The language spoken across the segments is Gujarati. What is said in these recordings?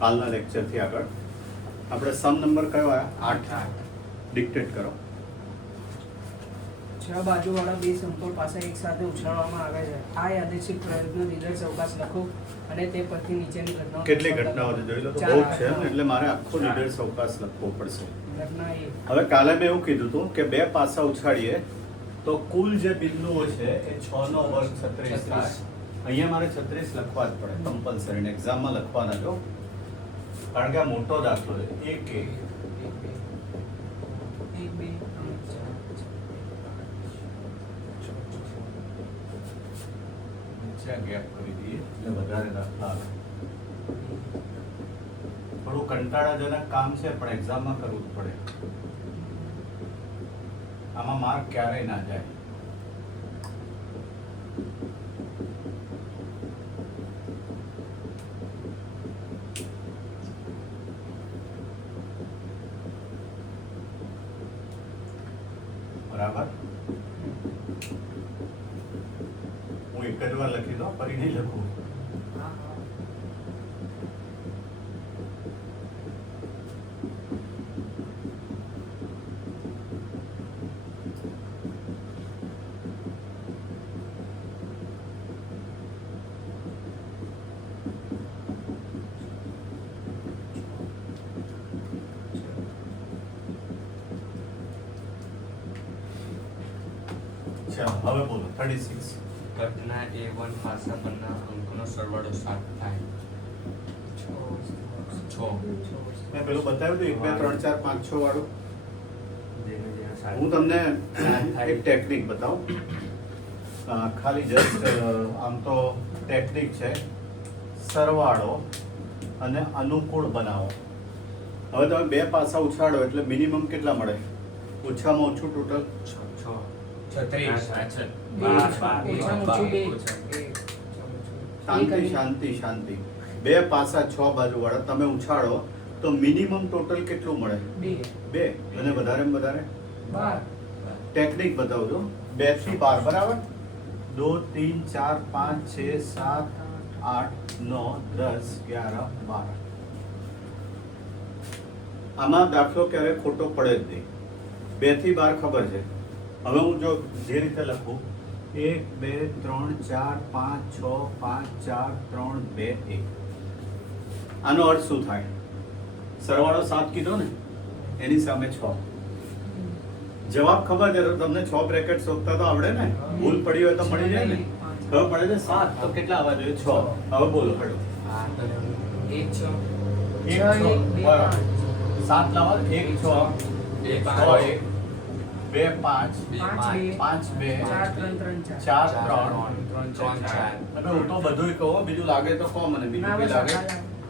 કાલના લેક્ચરથી આગળ આપણે સમ નંબર કયો આવ્યા 8 ડિક્ટેટ કરો. 6 બાજુવાળા બે સમતોલ પાસા એકસાથે ઉછાળવામાં આવે છે. આ યાદચ્છિક પ્રયોગનો નિર્દેશ અવકાશ લખો અને તે પરથી નીચેની ઘટનાઓ કેટલી ઘટનાઓ છે જોઈ લો તો બહુ જ છે ને, એટલે મારે આખો નિર્દેશ અવકાશ લખવો પડશે. ઘટના એ હવે કાલે મેં એવું કીધું હતું કે બે પાસા ઉછાળીએ તો કુલ જે બિંદુઓ છે એ 6 નો વર્ગ 36 થાય. અહીંયા મારે 36 લખવા જ પડે કમ્પલસરી, એક્ઝામમાં લખવાના જો, કારણ કે આ મોટો દાખલો છે. 1 1 2 3 4 ગેપ કરી દઈએ એટલે વધારે દાખલા આવે. થોડું કંટાળાજનક કામ છે પણ એક્ઝામમાં કરવું જ પડે. આમાં માર્ક ક્યારેય ના જાય. બરાબર, હું એક જ વાર લખી દઉં, ફરી નહીં લખું. ચાલો હવે બોલો 36. ઘટના A1 પાસા પરના અંકનો સરવાળો 7 થાય. 6 મેં પેલું બતાવ્યું હતું 1 2 3 4 5 6 વાળું. હું તમને એક ટેકનિક બતાવું. ખાલી જસ્ટ આમ તો ટેકનિક છે, સરવાળો અને અનુકૂળ બનાવો. હવે તમે બે પાસા ઉછાળો એટલે મિનિમમ કેટલા મળે? ઓછામાં ઓછું ટોટલ 36 શાંતિ શાંતિ. બે પાસા 6 બાજુ વાળા તમે ઉછાળો તો મિનિમમ ટોટલ કેટલું મળે? 2. અને વધારે માં વધારે 12. ટેકનિક બતાવજો. 2 થી 12 બરાબર. 2 3 4 5 6 7 8 9 10 11 12. આમાં દાખલો ક્યારે ખોટો પડે જ નહીં. 2 થી 12 ખબર છે. હવે હું જો જે રીતે લખું 1 2 3 4 5 6 5 4 3 2 1, આનો અર્થ શું થાય? સરવાળો 7 કીધો ને, એની સામે 6. જવાબ ખબર છે તો તમને 6 બ્રેકેટ શોધતા તો આવડે ને. ભૂલ પડી હોય તો મળી જાય ને. ખબર પડે છે 7 તો કેટલા આવવા જોઈએ? 6. હવે બોલો હેડો. 1 6 1 6 બરાબર. 7 લાવો. 1 6 1 6 1 2 5 5 2 4 3 3 4 3 3 4 હવે હું તો બધું કહો, બીજું લાગે તો કહો મને. બીજું બી લાગે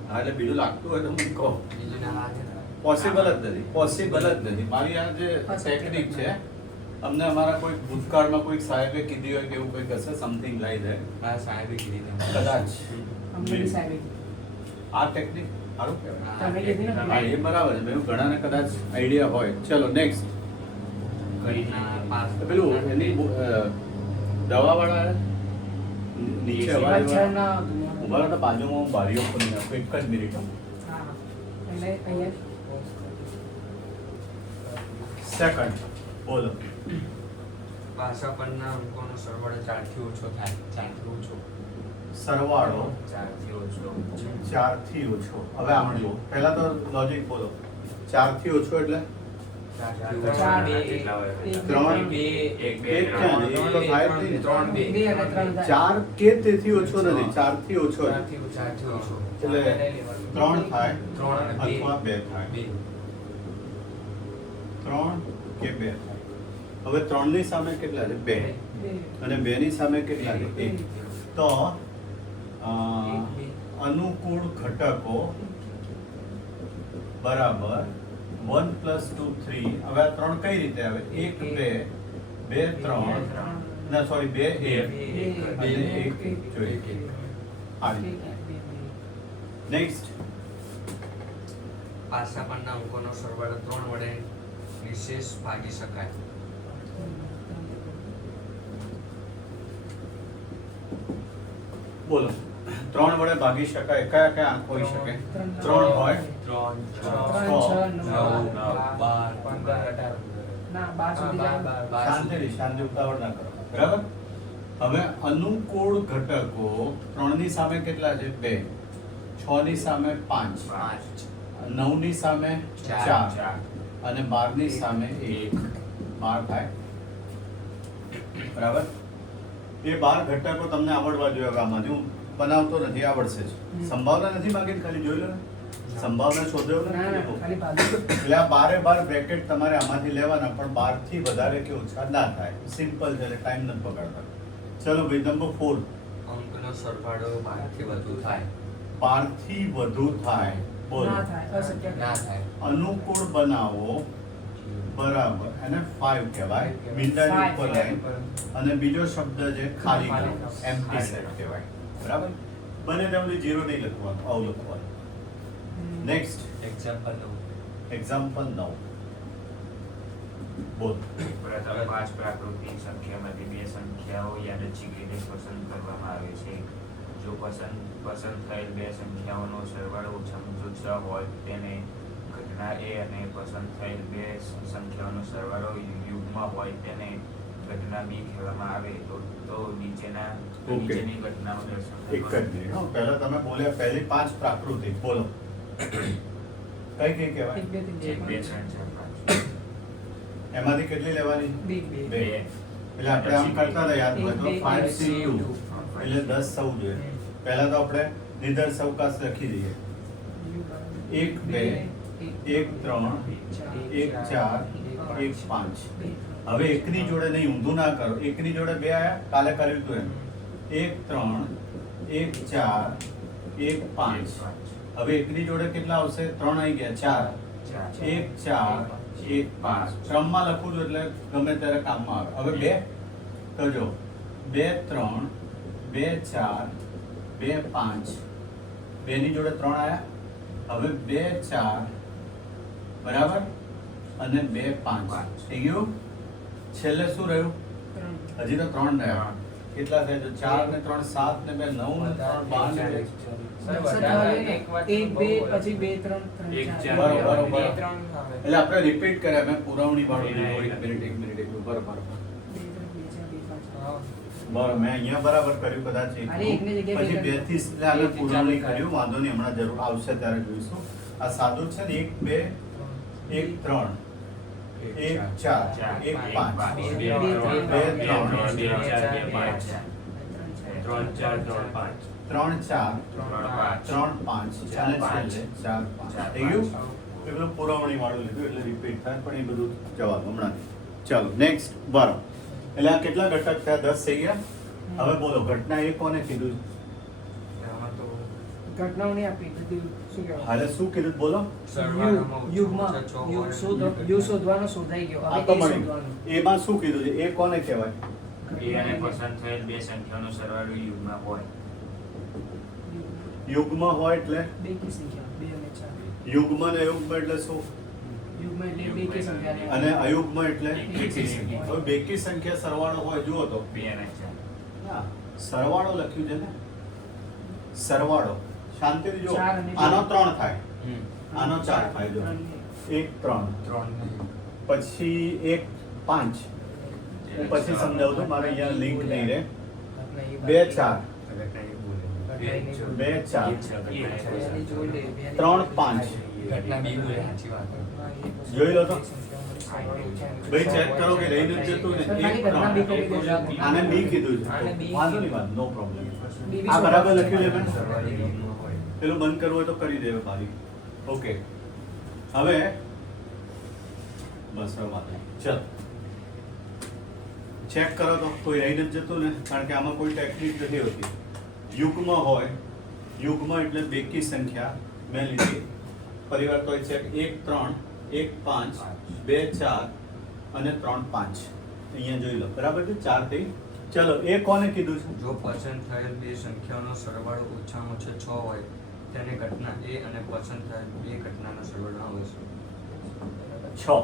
હા, એટલે બીજું લાગતું હોય તો મને કહો. બીજું ના લાગે. પોસિબલ જ નથી, પોસિબલ જ નથી. મારી આ જે ટેકનિક છે, અમને અમારા કોઈ ભૂતકાળમાં કોઈ સાહેબે કીધી હોય કે એવું કંઈક હશે, સમથિંગ લાઈક ધેટ. આ સાહેબે કીધી તમે. કદાચ અંબાણી સાહેબે આ ટેકનિક સારું કહેવાય. તમે કીધી ને? હા, એ બરાબર છે. મેં ઘણાને કદાચ આઈડિયા હોય. ચલો નેક્સ્ટ. ઘટના પાસ પેલું એની દવાવાળા નીચે અક્ષરના ઉભા હતા, બાજુમાં હું બારીઓ ખોલી નાખું એક જ મિનિટમાં. હા એટલે અહીંયા સેકન્ડ બોલો. પાસા પરના અંકોનો સરવાળો 4 થી ઓછો થાય. 4 થી ઓછો. સરવાળો 4 થી ઓછો. 4 થી ઓછો. હવે આમ જુઓ, પહેલા તો લોજિક બોલો. 4 થી ઓછો એટલે 4 ત્રણ. એક ક્યાં? એક તો થાય જ નહીં. 3 2 અને 3 થાય. 4 કે તેથી ઓછો નથી, 4 થી ઓછો છે. 4 થી ઓછો. એટલે 3 થાય 3 અને 2 અથવા 2 થાય. 3 કે 2 થાય. હવે 3 ની સામે કેટલા છે? 2. અને 2 ની સામે કેટલા છે? 1. તો અનુકૂળ ઘટકો બરાબર 1 + 2 3. હવે આ 3 કઈ રીતે આવે? 1 2 2 3 ના સોરી 2 1 અને 1 1. નેક્સ્ટ. પાસા પરના અંકોનો સરવાળો 3 વડે નિશેષ ભાગી શકાય. બોલો 3 વડે ભાગી શકાય કયા કયા આંક હોઈ શકે? 3 હોય, 3, 3, 6, 6, 9, 12, 15, 18. ના 12 સુધી જાય. શાંતિથી શાંતિ ઉતાવળ ના કરો, બરાબર? હવે અનુકૂળ ઘટકો 3 ની સામે કેટલા છે? 2, 6 ની સામે 5, 9 ની સામે 4 અને 12 ની સામે 1. 12 થાય, બરાબર? એ 12 ઘટકો તમને આવડવા જોઈએ. હવે આમાંથી હું બનાવતો નથી, આવડશે જ. સંભાવના નથી માંગી, ખાલી જોઈ લો ને. સંભાવના શોધ્યો ને. ના ના ખાલી ભાગી. એટલે આ 12 બ્રેકેટ તમારે આમાંથી લેવાના, પણ 12 થી વધારે કે ઓછા ના થાય. સિમ્પલ છે, એટલે ટાઈમ નથી બગાડવાનો. ચલો ભાઈ, નંબર 4. અંકનો સરવાળો 12 થી વધુ થાય. 12 થી વધુ થાય, બોલો. ના થાય, અશક્ય. ના થાય. અનુકૂળ બનાવો, બરાબર, એને 5 કહેવાય. મીંડાની Five. ઉપર લાઈન. અને બીજો શબ્દ છે ખાલી ખાલી. એમ્પ્ટી સેટ કહેવાય, બરાબર? બને ત્યાં સુધી 0 નહીં લખવાનું, આવું લખવાનું. નેક્સ્ટ એક્ઝામ્પલ દઉં. એક્ઝામ્પલ 9. બોલ. પ્રથમ 5 પ્રાકૃતિક સંખ્યામાંથી 2 સંખ્યાઓ યાદચ્છિક રીતે પસંદ કરવામાં આવે છે. જો પસંદ થયેલ 2 સંખ્યાઓનો સરવાળો ઓછામાં ઓછો 6 હોય તેને ઘટના A અને પસંદ થયેલ 2 સંખ્યાઓનો સરવાળો યુગ્મ હોય તેને ઘટના B કહેવામાં આવે તો Okay. નીચેની ઘટનાઓ દર્શાવો. એક જ મિનિટ હો. પહેલા તમે બોલ્યા પહેલી 5 પ્રાકૃતિક, બોલો. કઈ કઈ કહેવાય? 1, 2, 1, 2, 3, 4, 5. એમાંથી કેટલી લેવાની? 2, 2. 2. એટલે આપણે આમ કરતા હતા, યાદ હોય તો એક, બે, 5 એક, C2 C2. એટલે 10 થવું જોઈએ. પહેલા તો આપણે નિદર્શ અવકાશ લખી દઈએ. 1, 2, 1, 3, 1, 4, 1, 5. હવે એકની જોડે નહીં, ઊંધું ના કરો. એકની જોડે 2 આયા, કાલે કર્યું હતું એમ. 1, 3, 1, 4, 1, 5. હવે એકની જોડે કેટલા આવશે? 3 આવી ગયા, 4. 1, 4, 1, 5. ક્રમમાં લખું છું એટલે ગમે ત્યારે કામમાં આવે. હવે 2 તો જો 2, 3, 2, 4, 2, 5. 2 ની જોડે 3 આયા. હવે 2, 4, બરાબર, અને 2, 5 થઈ ગયું. છેલ્લે શું રહ્યું? હજી તો 3 રહ્યા. કેટલા થાય? તો 4 ને 3 7 ને 2 9 ને 3 12 ને 2. 1, 2, પછી 2, 3, 3, 4. બરોબર. 2, 3 આવે. એટલે આપણે રિપીટ કર્યા, મેં પુરવણી વાળું લીધું. એક મિનિટ બરોબર. 2, 3, 2, 4, 2, 5. હા. બરાબર, મેં અહીંયા બરાબર કર્યું કદાચ એક. અરે, એકની જગ્યાએ પછી બે 2 થી એટલે આને પુરવણી કર્યું, વાંધો નહીં, હમણાં જરૂર આવશે ત્યારે જોઈશું. આ સાદું છે ને 1, 2, 1, 3, 1, 4, 1, 5. 3, 4, 3, 5. 3, 4, 3, 5. 3, 5 અને છેલ્લે 4, 5 થઈ ગયું. એ બધું પુરવણી વાળું લીધું એટલે રિપીટ થાય, પણ એ બધું જવાબ હમણાં. ચાલો નેક્સ્ટ. બરાબર, એટલે આ કેટલા ઘટક થયા? 10 થઈ ગયા. હવે બોલો, ઘટના એ કોને કીધું? એમાં તો ઘટનાઓ નહીં આપી, બધું શું કહેવાય? હાલે શું કીધું? બોલો. સરવાળામાં યુગમાં ઓછામાં યુગ ઓછા શોધ- યુગ શોધવાનો શોધાઈ ગયો. આ હવે તો એ મળ્યું. શોધવાનું. એમાં શું કીધું છે? એ કોને કહેવાય? એ અને પસંદ થયેલ 2 સંખ્યાઓનો સરવાળો યુગ્મ હોય. યુગ્મ હોય એટલે બેકી સંખ્યા 2 અને 4. યુગ્મ ને અયુગ્મ એટલે શું? યુગમાં એટલે બેકી સંખ્યા લેવાની. અને અયુગ્મ એટલે એકી સંખ્યા. હવે બેકી સંખ્યા સરવાળો હોય, જુઓ તો 2 અને 4. ના, સરવાળો લખ્યું છે ને, સરવાળો. શાંતિથી જુઓ. ચાર અને બે. આનો 3 થાય, હમ. આનો 4 થાય. જો 1, 3, 3 નહીં. પછી 1, 5. હું પછી સમજાવું છું, મારે અહીંયા લિંક નહીં રહે. 2, 4, 2, 4, 3, 5. ઘટના બી બોલે સાચી વાત. જોઈ લો તો. ભાઈ ચેક કરો કે રહી નથી જતું ને. ખાલી 1, ઘટના બી 3. કરી દેજો. આને બી કીધું આને છે, બી વાંધો નહીં, વાંધો, નો પ્રોબ્લેમ. બી આ બરાબર લખ્યું છે મેં? સરવાળો યુગ્મ હોય. પેલું બંધ કરવું હોય તો કરી દેવું ભાઈ. ઓકે, હવે બસ હવે વાંધો નહીં. ચલ ચેક કરો તો કોઈ રહી નથી જતું ને, કારણ કે આમાં કોઈ ટેકનિક નથી હોતી. યુગ્મ હોય, યુગ્મ એટલે બેકી સંખ્યા મેં લીધી. પરિવાર તો છે 1, 3, 1, 5, 2, 4 અને 3, 5. અહીંયા જોઈ લો, બરાબર છે? 4 થઈ. ચલો, એ કોને કીધું છે? જો પસંદ થયેલ 2 સંખ્યાઓનો સરવાળો ઓછામાં ઓછો 6 હોય તેને ઘટના A અને પસંદ થયેલ 2 ઘટનાનો સરવાળો આવશે. 6,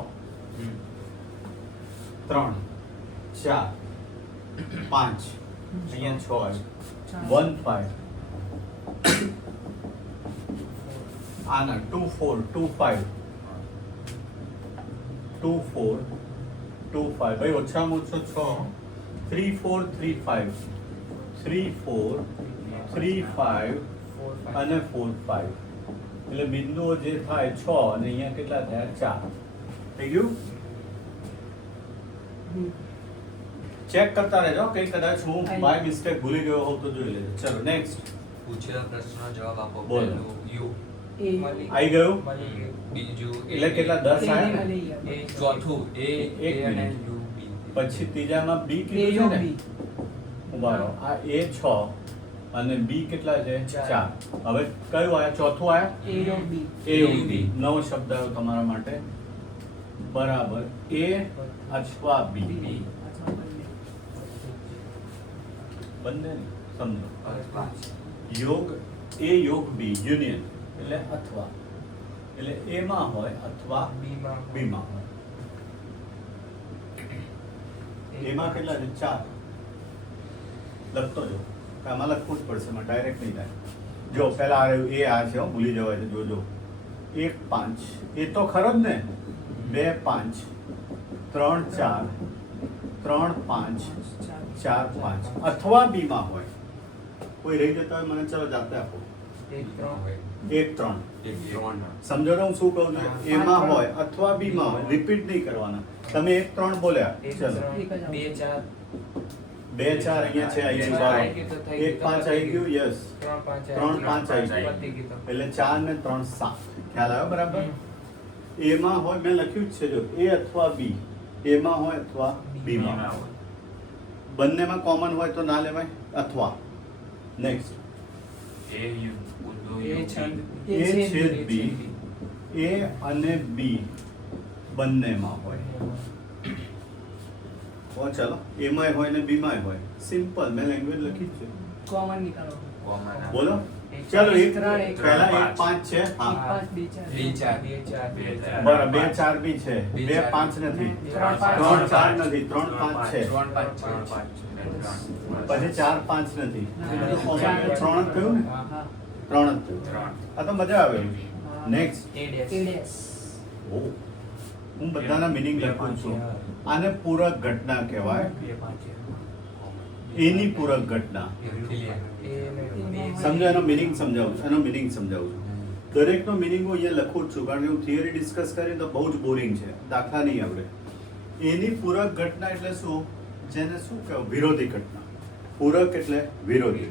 3, 4, 5. અહીંયા 6 1, 5, આના 2 4 2 5 2 4 2 5 ભાઈ ઓછામાં ઓછો 6 3 4 3 5 3 4 3 5 અને 4 5 એટલે બિંદુઓ જે થાય 6 અને અહીંયા કેટલા થયા 4 થઈ ગયું ચેક કરતા રહેજો કઈ કદાચ હું બાય મિસ્ટેક ભૂલી ગયો હોઉં તો જોઈ લેજો ચલો નેક્સ્ટ પૂછેલા પ્રશ્નનો જવાબ આપો. બોલો. પહેલું યુ, એ આવી ગયું બીજું એટલે કેટલા 10 એ આયા અને ને? એ. ચોથું એ એક અને મિનિટ. યુ બી. પછી ત્રીજામાં બી એ કીધું યો છે ને બી. ઉભા રહો આ એ 6 અને બી કેટલા છે 4 હવે કયું આયા ચોથું આયા એ યો બી. એ બી નવો શબ્દ આવ્યો તમારા માટે બરાબર એ અથવા બી બી. અથવા બંને. બંને સમજો અથવા. યોગ એ યોગ બી યુનિયન એટલે અથવા એટલે એ માં હોય અથવા બી માં હોય એમાં કેટલા છે 4 લખતો જો આમાં લખવું જ પડશે એમાં ડાયરેક્ટ નહીં થાય જો પહેલા આ રહ્યું એ આ છે હો, ભૂલી જવાય છે જોજો 1 5 એ તો ખરો જ ને 2 5 3 4 3 5 4 5 અથવા બી માં હોય કોઈ રહી જતા હોય મને ચલો જાતે આપો 1 3 સમજો તો હું શું કહું છું એમાં હોય અથવા બી માં હોય રિપીટ નહીં કરવાના તમે 1 3 બોલ્યા ચલો એક જ આવો. 2 4 અહીંયા છે આવી ગયું બાર 1 5 આવી ગયું યસ 3 5 આવી ગયું એટલે 4 ને 3 7 ખ્યાલ આવ્યો બરાબર એમાં હોય મેં લખ્યું જ છે જો એ અથવા બી એમાં હોય અથવા બી માં હોય બંનેમાં કોમન હોય તો ના લેવાય અથવા નેક્સ્ટ એ યુ ઊંધો એ યુ છંદ. એ છેદ બી એ અને બી બંનેમાં હોય ઓ ચલો એમાંય હોય ને બીમાંય હોય સિમ્પલ મેં લેંગ્વેજ લખી જ છે કોમન નીકાળો. કોમન બોલો ચલો એક ત્રણ, એક પહેલા ત્રણ, 1 5 છે એક હા પાંચ, બે ચાર. બે ચાર. બરાબર 2 4 બી છે 2 5 નથી 3 4 નથી 3 5 છે 3 5 પછી 4 5 નથી ચાર. 3 જ થયું ને હા. 3 જ થયું ત્રણ. આ તો મજા આવે નેક્સ્ટ એ ડેશ. ઓ હું બધાના મિનિંગ લખું છું આને પૂરક ઘટના કહેવાય એની પૂરક ઘટના સમજો એનો મિનિંગ સમજાવું છું એનો મિનિંગ સમજાવું છું દરેકનો મિનિંગ હું અહીંયા લખું જ છું કારણ કે હું થિયરી ડિસ્કસ કરીને તો બહુ જ બોરિંગ છે દાખલા નહીં આવડે એની પૂરક ઘટના એટલે શું જેને શું કહેવાય વિરોધી ઘટના પૂરક એટલે વિરોધી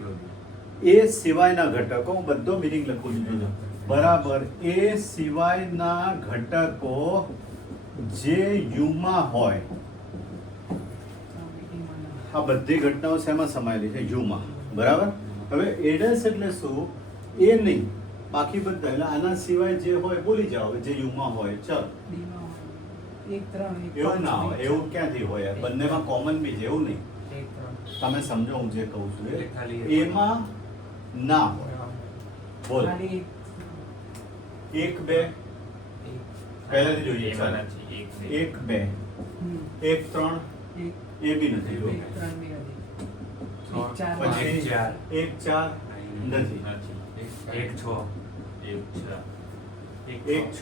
એ સિવાયના ઘટકો હું બધો મિનિંગ લખું છું જોજો બરાબર એ સિવાયના ઘટકો જે યુમાં હોય આ બધી ઘટનાઓ શેમાં સમાયેલી છે યુમાં બરાબર હવે એડેસ એટલે શું એ નહીં બાકી બધા એટલે આના સિવાય જે હોય બોલી જાઓ હવે જે યુમાં હોય ચલ બીમાં એક ત્રણ, એક એવું પાંચ, ના એક હોય ચાર. એવું ક્યાંથી હોય યાર? બંનેમાં કોમન બી છે એવું નહીં એક ત્રણ. તમે સમજો હું જે કહું છું એટલે ખાલી એ. એમાં ના હોય બોલ ખાલી એક. 1 2 પહેલેથી જોઈએ એમાં ચાલો. નથી એક 1 2 બે. હમ. 1 3 એક, એ બી નથી જો બે, ત્રણ, બે હતી. એક ચાર, પછી એક ચાર. 1 4 નથી નથી એક છ એક છ 1 6 એક છ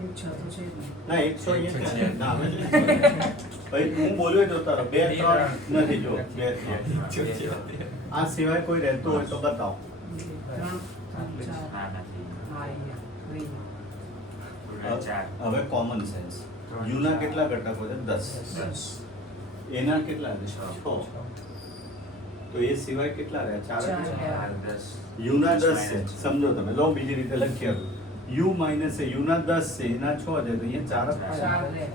તો છે જ નહીં. ના 1 6 અહીંયા છે ના ભાઈ હું બોલ્યો તો તારો 2 3 નથી જો 2 3 આ સિવાય કોઈ રહેતું હોય તો બતાવો બે, ત્રણ, ચાર. ના નથી હા, અહીંયા. અહીં. ટોટલ ચાર હવે કોમન સેન્સ યુના કેટલા ઘટકો છે 10 દસ. એના કેટલા છે છ. 6 તો એ સિવાય કેટલા રહ્યા 4 ચાર. ચાર 10 યુના 10 છે સમજો તમે લો બીજી રીતે લખી આપ્યું યુ માઇનસ એ યુના 10 છે એના 6 છે તો અહીંયા 4 ચાર રહે.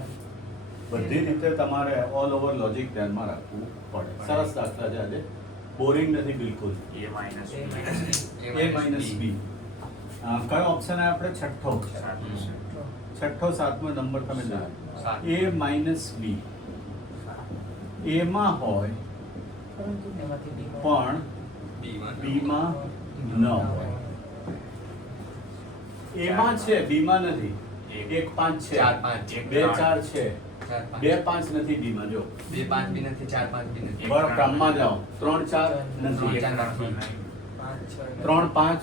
બધી રીતે તમારે ઓલ ઓવર લોજિક ધ્યાનમાં રાખવું પડે સરસ દાખલા છે આજે બોરિંગ નથી બિલકુલ એ માઇનસ a માઇનસ બી કયો ઓપ્શન આવે આપણે છઠ્ઠો છઠ્ઠો સાતમો નંબર તમે જોયો a માઇનસ બી એમાં હોય પરંતુ એમાંથી પણ બીમાં ન હોય એમાં છે બીમાં નથી 1 5 છે 4 5 2 4 છે 2 5 નથી બીમાં જો 2 5 બી નથી 4 5 બી નથી બરાબર ક્રમમાં જાઓ 3 4 નથી ત્રણ, ચાર નથી. 3 5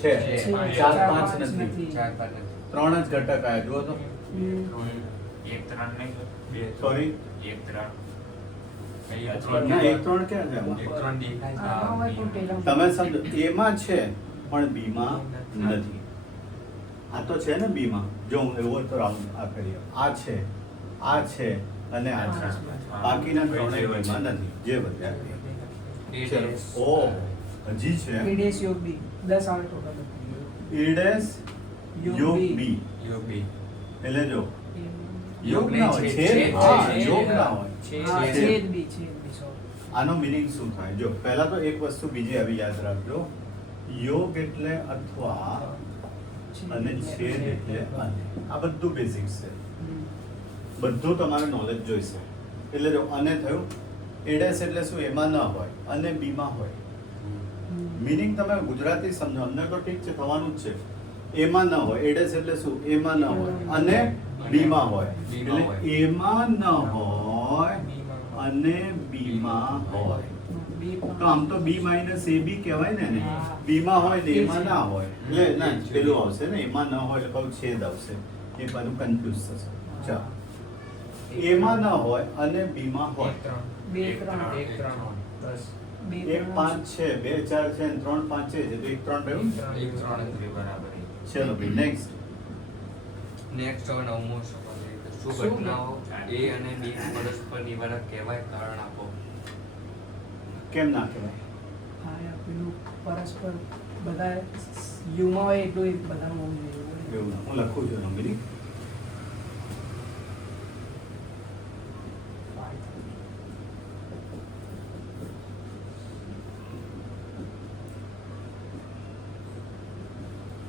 છે, છે. 4 5 નથી, 4 5 નથી. 3 જ ઘટક આયા જુઓ તો. એક 3 નહીં, બે સોરી, એક 3. અહીંયા ના 3 1 3 ક્યાં છે આમાં? 1 3 દેખાય આ હોય તો છે. ટેલમ. તમે સમજો એમાં છે પણ બી માં નથી. આ તો છે ને બી માં, જો હું એવો તો રાઉન્ડ આ કરીએ, આ છે અને આ છે, બાકીના ત્રણેય બી માં નથી, જે વધ્યા તે. ચલો, ઓ હજી છે ADS યોગ બી 10 આવે ટોટલ. A ડેશ યોગ બી, યોગ બી. એટલે જો યોગ નહીં, ના હોય, છેદ, છેદ, હા, છેદ, યોગ છેદ. ના હોય. હા, છેદ. છેદ બી sorry. આનો મીનિંગ શું થાય? જો પહેલા તો એક વસ્તુ બીજી આવી યાદ રાખજો, યોગ એટલે અથવા અને છેદ એટલે અને. આ બધું બેઝિક્સ છે, બધું તમારે નોલેજ જોઈશે. એટલે જો અને થયું, A ડેશ એટલે શું? એમાં ન હોય અને બી માં હોય. મીનિંગ તમે ગુજરાતી સમજો, અમને તો ઠીક છે, થવાનું જ છે. એમાં ન હોય, A ડેશ એટલે શું? એમાં ન હોય અને બી માં હોય. B માં એટલે હોય. એમાં ન હોય અને બી માં હોય. બી તો આમ તો બી માઇનસ એ બી કહેવાય ને એને. હા. બી માં હોય ને એમાં એ ના છે. હોય, એટલે ના પેલું આવશે ને, એમાં ન હોય એટલે પાછું છેદ આવશે, એ પાછું કન્ફ્યુઝ થશે. ચાલો, એમાં ન હોય અને બી માં હોય. 2 3 1 3 10. 2 1 5 છે, 2 4 છે અને 3 5 છે, તો 1 3 રહ્યું. 1 3 3 બરાબર. ચલો ભાઈ નેક્સ્ટ. નેક્સ્ટ હવે 9મો સવાલ છે કે શું શું ઘટનાઓ A અને B પરસ્પર નિવારક કહેવાય? કારણ આપો. કેમ ના કહેવાય? હા પેલું પરસ્પર બધા યુમાં હોય એટલું એક બધાનું હોવું જોઈએ. એવું ના, હું લખું છું એનો meaning.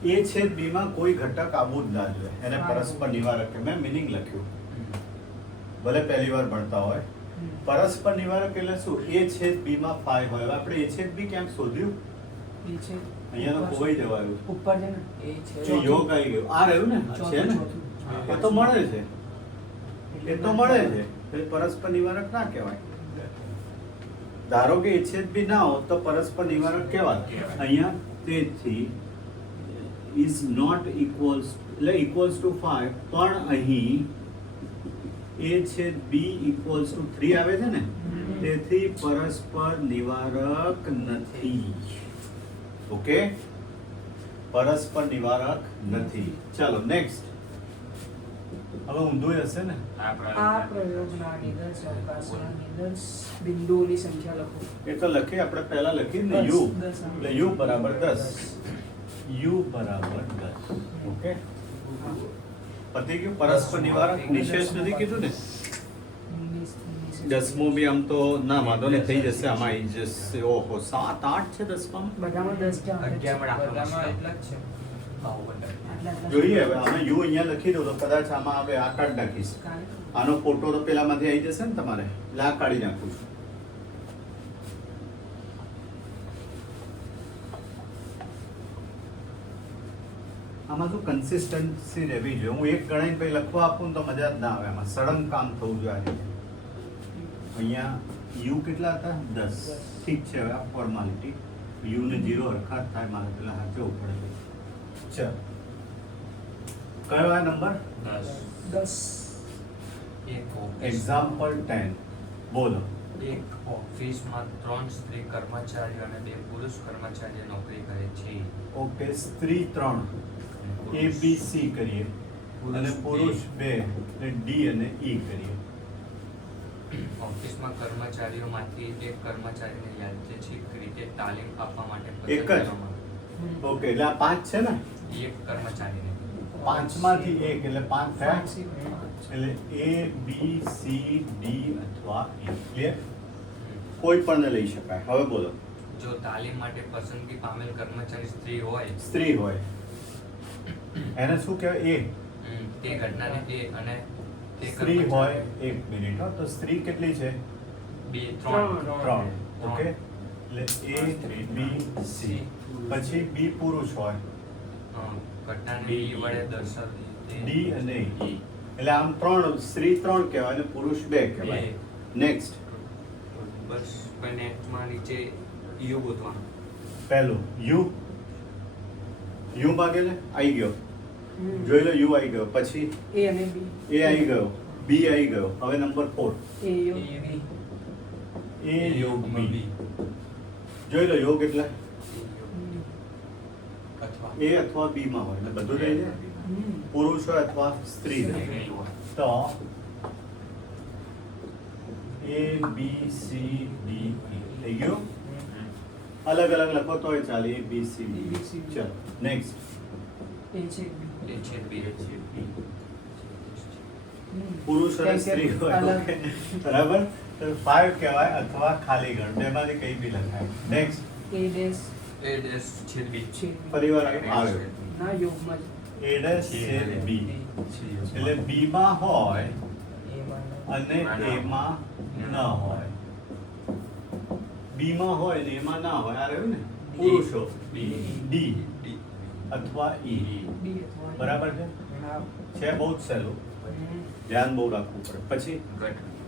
એ છેદ બી માં કોઈ ઘટક આવવું જ ના જોઈએ, એને પરસ્પર નિવારક કે મેં મિનિંગ લખ્યું, ભલે પહેલી વાર ભણતા હોય. પરસ્પર નિવારક એટલે શું? એ છેદ બી માં ફાઈ હોય. હવે આપણે એ છેદ બી ક્યાંક શોધ્યું? એ છે અહીંયા તો ખોવાઈ જવાયું. ઉપર છે ને એ છે એ યોગ આવી ગયો, આ રહ્યું ને, આ છે ને, એ તો મળે છે, એ તો મળે છે, તો એ પરસ્પર નિવારક ના કહેવાય. ધારો કે એ છેદ બી ના હોય તો પરસ્પર નિવારક કહેવાય. અહીંયા તેથી ઇઝ નોટ ઇક્વલ્સ એટલે ઇક્વલ્સ ટુ 5, પણ અહીં એ છેદ બી ઇક્વલ્સ ટુ 3 આવે છે ને, તેથી પરસ્પર નિવારક નથી. ઓકે, પરસ્પર નિવારક નથી. ચાલો નેક્સ્ટ. હવે ઊંધું હશે ને? આ પ્રયોગના નિદર્શ અવકાશના નિદર્શ બિંદુઓની સંખ્યા લખો. એ તો લખીએ આપણે, પહેલા લખીએ ને યુ, એટલે યુ બરાબર 10, યુ બરાબર 10. ઓકે, પતી ગયું. પરસ્પર નિવારક નિશેષ નથી કીધું ને? 10મું બી આમ તો ના વાંધો નહીં, થઈ જશે, આમાં આવી જશે. ઓહો, 7 8 છે 10માં. બધામાં 10 ક્યાં આવે છે? 11 બધામાં એટલા જ છે. આટલા જોઈએ હવે આમાં યુ અહીંયા લખી દો તો કદાચ આમાં હવે આ કાઢ નાખીશ. કાલે? આનો ફોટો તો પેલામાંથી આવી જશે ને તમારે, એટલે આ કાઢી નાખું છું. આમાં શું કન્સિસ્ટન્સી રહેવી જોઈએ. હું એક ગણાઈને પછી લખવા આપું ને તો મજા જ ના આવે, આમાં સળંગ કામ થવું જોઈએ. આ રીતે અહીંયા યુ કેટલા હતા? 10. ઠીક છે, હવે આ ફોર્માલિટી, યુ ને 0 હરખા જ થાય મારે પેલા હાચવવું પડે. ચાલો, કયો આ નંબર? 10 એક્ઝામ્પલ 10 બોલો. એક ઓફિસમાં 3 સ્ત્રી કર્મચારીઓ અને 2 પુરુષ કર્મચારીઓ નોકરી કરે છે. ઓકે, સ્ત્રી 3, એ બી સી કરીએ અને પુરુષ 2, એટલે ડી અને ઈ કરીએ. ઓફિસમાં કર્મચારીઓમાંથી એક કર્મચારીને યાદચ્છિક રીતે તાલીમ આપવા માટે એક પસંદ જ? કરવામાં ઓકે, એટલે આ 5 છે ને, આવે. એક કર્મચારીને 5 માંથી એક એટલે 5 થયા. 5 એટલે એ બી સી ડી અથવા ઈ. ક્લિયર? કોઈ પણ ને લઈ શકાય. હવે બોલો. જો તાલીમ માટે પસંદગી પામેલ કર્મચારી સ્ત્રી હોય, સ્ત્રી હોય એને શું કહેવાય? એ તે ઘટનાને એ અને તે સ્ત્રી હોય. કર્મચારી એક મિનિટ હો, તો સ્ત્રી કેટલી છે? 3 3. ઓકે, એટલે એ બી સી. પછી બી પુરુષ હોય, ઘટનાને ઈ વડે દર્શાવતી ડી અને ઈ. એટલે આમ 3, સ્ત્રી 3 કહેવાય અને પુરુષ 2 કહેવાય. નેક્સ્ટ. બસ કોઈ નેટમાં નીચે ઈઓ ગોતવાનું. પહેલું યુ માં કે આવી ગયો, જોઈ લો યુ આવી ગયો, પછી એ અને બી. એ આવી ગયો, બી આવી ગયો. હવે નંબર 4 એ યોગ. એ યોગ બી. જોઈ લો યોગ એટલે અથવા એ અથવા બી માં હોય એટલે બધું થઈ જાય. પુરુષ હોય અથવા સ્ત્રી હોય. તો એ બી સી ડી ઈ થઈ ગયું. અલગ અલગ લખો તોય ચાલે. એ બી સી ડી. ચલો નેક્સ્ટ. એ છે બી. એ છે બી એ છે બી પુરુષ અને કેમ કે સ્ત્રી હોય અલગ. okay. બરાબર. તો 5 કહેવાય અથવા ખાલી ગણ બેમાંથી કઈ બી લખાય. નેક્સ્ટ. એ ડેશ એ ડેશ છેદ બી છે ફરીવાર આવ્યો. ના યોગમાં જ. એ ડેશ છેદ બી એટલે બી માં હોય અને એ માં ન હોય. બી માં હોય ને એમાં ના હોય. આ રહ્યું ને પુરુષો ડી અથવા ઈ. ડી અથવા E. બરાબર છે. હા. છે બહુ જ સહેલું. ધ્યાન બહુ રાખવું પડે. પછી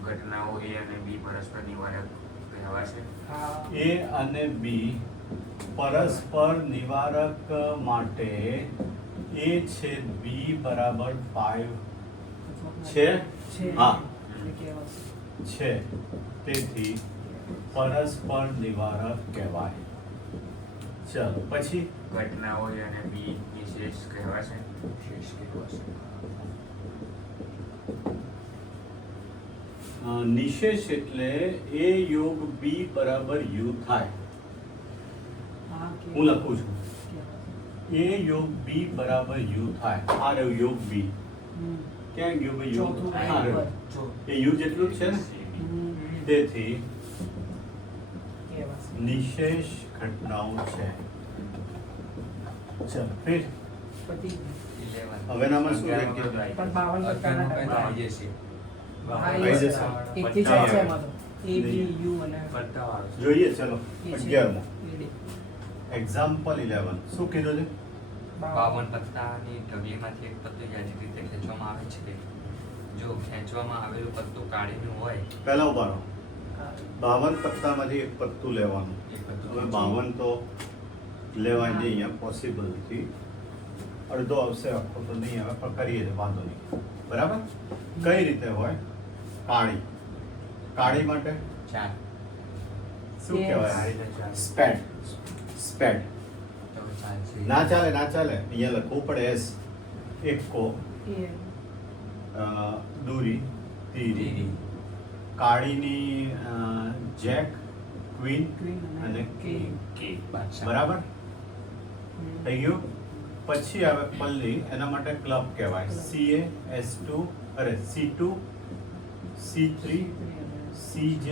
ઘટનાઓ એ અને બી પરસ્પર નિવારક કહેવાશે. હા. એ અને બી પરસ્પર નિવારક માટે એ છેદ બી બરાબર 5 છે. છે. હા એટલે કહેવાશે. છે. તેથી પરસ્પર નિવારક કહેવાય. ચલો પછી ઘટનાઓ એ અને બી વિશેષ કહેવાશે. શેષ કહેવાશે. નિશેષ એટલે એ યોગ બી બરાબર યુ થાય. હા, હું લખું છું. કહેવાશે. એ યોગ બી બરાબર યુ થાય. આ રહ્યું યોગ બી. ક્યાં ગયું ભાઈ યુ? ચોથું આ બરાબર. રહ્યું. એ યુ જેટલું જ છે ને. તેથી કહેવાશે. નિશેષ ઘટનાઓ છે. ચલો ફિર પતિ. 11 હવે નામાં શું અગિયારમો લખીએ? તો આવી પણ 52 અગિયારનો ટકાના કંઈ ટકા. આવી જશે. હા, આવી એ જશે. એકથી ચાર છે એમાં તો. એ બી નહીં. યુ અને બતાવો. જોઈએ ચલો એ છે. 11મો એ ડી. એક્ઝામ્પલ 11 શું કીધું છે? 52 પત્તાની ઢગલીમાંથી એક પત્તું યાદી રીતે ખેંચવામાં આવે છે. જો ખેંચવામાં આવેલું પત્તું કાળીનું હોય પહેલા ઉભા રહો. 52 પત્તામાંથી એક પત્તું લેવાનું. એ પત્તું હવે 52 તો લેવાય નહીં, અહીંયા પોસિબલ નથી. અડધો આવશે, આખો તો નહીં આવે, પણ કરીએ છીએ, વાંધો નહીં. બરાબર. કઈ રીતે હોય? કાળી. કાળી માટે 4 શું Yes. કહેવાય? સ્પેડ. સ્પેડ. તો ચાલશે. ના ચાલે, ના ચાલે. અહીંયા લખવું પડે એસ. એકો એ દૂરી તીરી. દીદી. કાળીની જેક, ક્વીન ક્વીન અને અને કિંગ. કે બાદશાહ. બરાબર થઈ ગયું. પછી આવે પલ્લી. એના માટે ક્લબ કહેવાય. CA S2 અરે C2 C3 CJ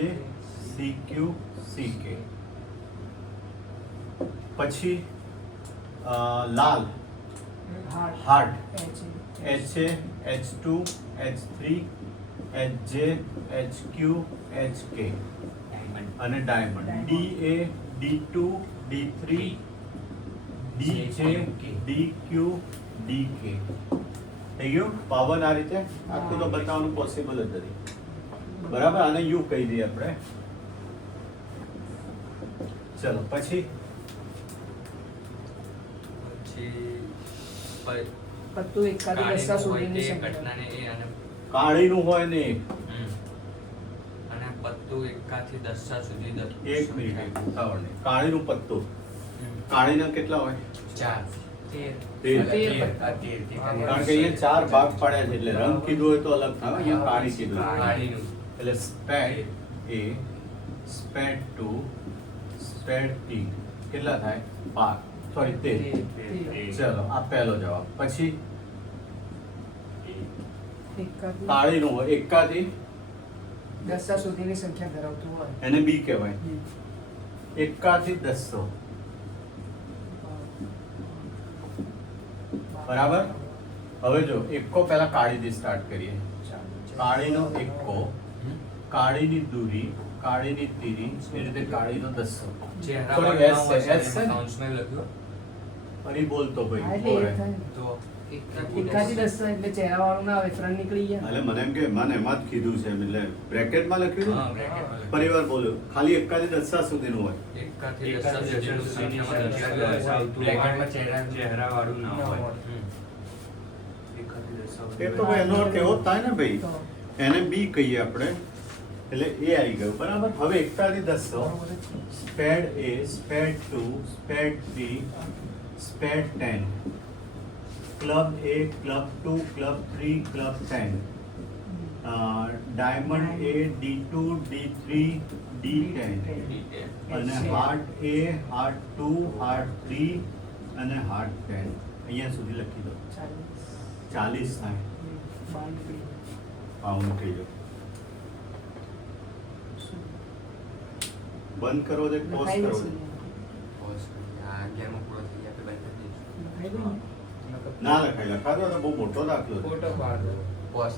CQ CK. પછી લાલ heart. Heart. H. HA H2 H3 HJ HQ HK diamond. અને diamond. DA D2 D3 DJ DQ DK થઈ ગયું. 52 આ રીતે આખું તો બતાવવાનું પોસિબલ જ નથી. બરાબર. આને યુ કહી દઈએ આપણે. ચલો પછી પછી પ- પત્તું એકાદી દસ્તા કાળીનું હોય સુધીની તે સંખ્યા. ઘટનાને એ અને કાળીનું હોય ને અને પત્તું એકાથી દસ્તા સુધી એક મિનિટ ઉતાવળ નહીં. કાળીનું પત્તું. કાળીના કેટલા હોય? 4 તેર. તેર. તેર કારણ કે કારણ કે અહીંયા 4 ભાગ પાડ્યા છે એટલે રંગ કીધું હોય તો અલગ થાય. અહીંયા કાળી કીધું હોય. કાળીનું એટલે સ્પેડ A સ્પેડ 2 સ્પેડ 3 કેટલા થાય? 12 સોરી 13. ચલો આ પહેલો જવાબ. પછી એકાદી કાળીનું હોય એકાદી દસ્તા સુધીની સંખ્યા ધરાવતું હોય. એને બી કહેવાય. એકાથી 200 બરાબર. હવે જો એકો પહેલા કાળીથી સ્ટાર્ટ કરીએ. કાળીનો એકો, કાળીની દૂરી, કાળીની તીરી, એ રીતે કાળીનો 200. ચહેરા Sorry, પર S છે, S છે ને? કાઉન્ટ્સમાં લખ્યું ફરી બોલતો હા, ભાઈ એટલે બોલે. એ થાય. તો એકાથી 10 એટલે ચહેરાવાળું ના આવે, 3 નીકળી ગયા. એટલે મને એમ કે મને એમાં જ કીધું છે એટલે બ્રેકેટમાં લખ્યું હા, છે? બ્રેકેટમાં લખ્યું. પરિવાર બોલ્યો ખાલી એકાથી 10 સુધીનું હોય. એકાથી એકાથી 10 જેટલું સુધીની સંખ્યામાં સંખ્યા આવતું બ્રેકેટમાં હોય. ચહેરાવાળું ના હોય. હમ. એ તો ભાઈ એનો અર્થ એવો જ થાય ને ભાઈ, તો એને બી કહીએ આપણે, એટલે એ આવી ગયું બરાબર. હવે એકતાથી 10 બરોબર જ છે. સ્પેડ A, સ્પેડ 2, સ્પેડ 3, સ્પેડ 10, club A, club 2, club 3, club 10, diamond A, D2, D3, D10, અને હાર્ટ A, હાર્ટ 2, હાર્ટ 3 અને હાર્ટ 10. અહીંયા સુધી લખી દો. 40 થાય. 12 નીકળી આવું મૂકી દો. બંધ કરો દે, ગયા. પોઝ લખાઈ કરો જશે. દે. પોઝ કરી. આ 11મો પૂરો થઈ ગયા આપણે બંધ કરી દઈશું. લખાઈ ગયું ને? ના લખાય, લખાતો તો બહુ મોટો દાખલો છે. પોઝ